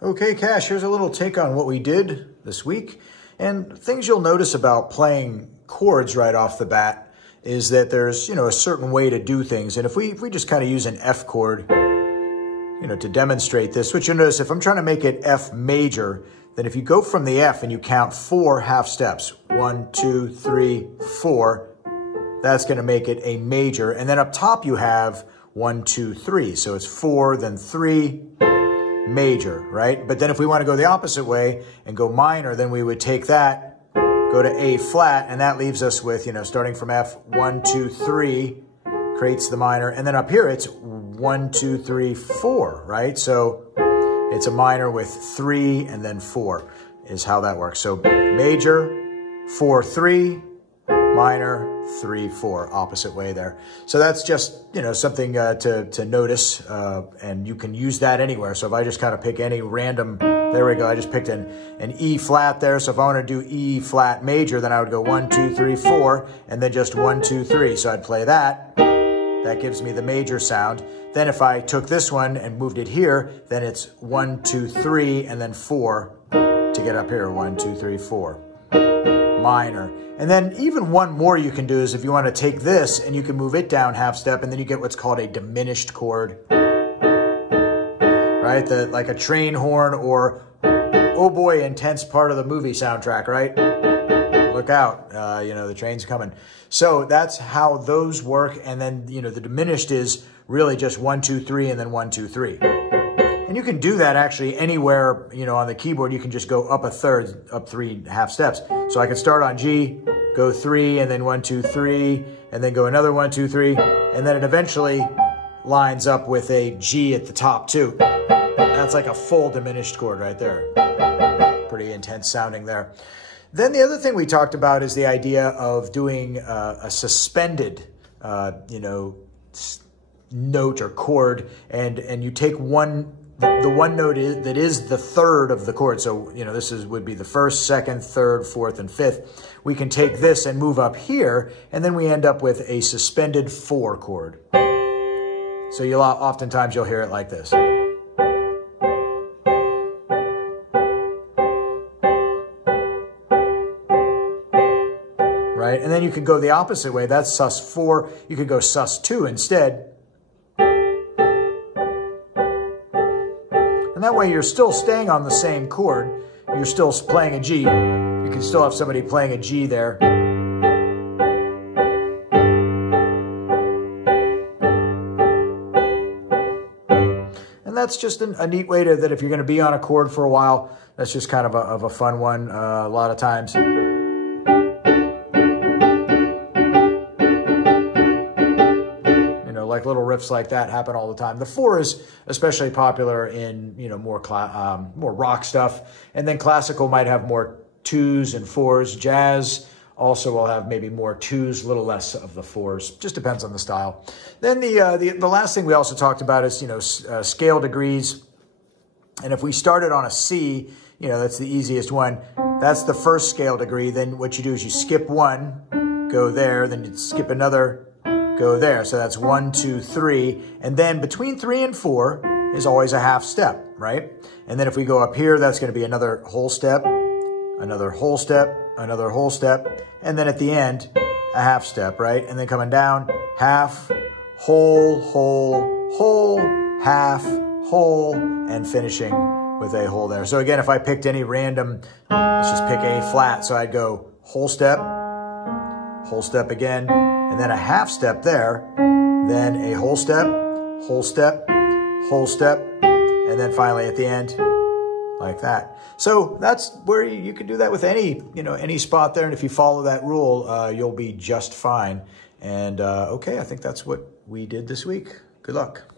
Okay, Cash, here's a little take on what we did this week. And things you'll notice about playing chords right off the bat is that there's, a certain way to do things. And if we just kind of use an F chord, to demonstrate this, what you'll notice, if I'm trying to make it F major, then if you go from the F and you count 4 half steps, 1, 2, 3, 4, that's going to make it a major. And then up top you have 1, 2, 3. So it's 4, then 3, major, right? But then if we want to go the opposite way and go minor, then we would take that, go to A flat, and that leaves us with, starting from F, 1, 2, 3, creates the minor. And then up here, it's 1, 2, 3, 4, right? So it's a minor with 3 and then 4 is how that works. So major, 4, 3, minor, 3, 4, opposite way there. So that's just, something to notice, and you can use that anywhere. So if I just kind of pick any random, there we go, I just picked an E flat there. So if I want to do E flat major, then I would go 1, 2, 3, 4, and then just 1, 2, 3. So I'd play that. That gives me the major sound. Then if I took this one and moved it here, then it's 1, 2, 3, and then 4 to get up here. 1, 2, 3, 4. Minor. And then even one more you can do is if you want to take this and you can move it down half step, and then you get what's called a diminished chord, right? Like a train horn or, oh boy, intense part of the movie soundtrack, right? Look out, the train's coming. So that's how those work. And then, the diminished is really just 1, 2, 3, and then 1, 2, 3. And you can do that actually anywhere, on the keyboard. You can just go up a third, up 3 half steps. So I can start on G, go 3, and then 1, 2, 3, and then go another 1, 2, 3, and then it eventually lines up with a G at the top too. That's like a full diminished chord right there. Pretty intense sounding there. Then the other thing we talked about is the idea of doing a suspended, note or chord, and you take the one note that is the third of the chord. So, this would be the first, second, third, fourth, and fifth. We can take this and move up here, and then we end up with a suspended 4 chord. So oftentimes you'll hear it like this. Right? And then you could go the opposite way. That's sus4. You could go sus2 instead. And that way you're still staying on the same chord. You're still playing a G. You can still have somebody playing a G there. And that's just a neat way that if you're going to be on a chord for a while, that's just kind of a fun one a lot of times. Like little riffs like that happen all the time. The 4 is especially popular in, more rock stuff. And then classical might have more 2s and 4s. Jazz also will have maybe more 2s, a little less of the 4s. Just depends on the style. Then the last thing we also talked about is, scale degrees. And if we started on a C, that's the easiest one. That's the first scale degree. Then what you do is you skip 1, go there, then you skip another, go there. So that's 1, 2, 3. And then between 3 and 4 is always a half step, right? And then if we go up here, that's going to be another whole step, another whole step, another whole step. And then at the end, a half step, right? And then coming down, half, whole, whole, whole, half, whole, and finishing with a whole there. So again, if I picked any random, let's just pick A flat. So I'd go whole step again, and then a half step there, then a whole step, whole step, whole step, and then finally at the end, like that. So that's where you can do that with any spot there. And if you follow that rule, you'll be just fine. And okay, I think that's what we did this week. Good luck.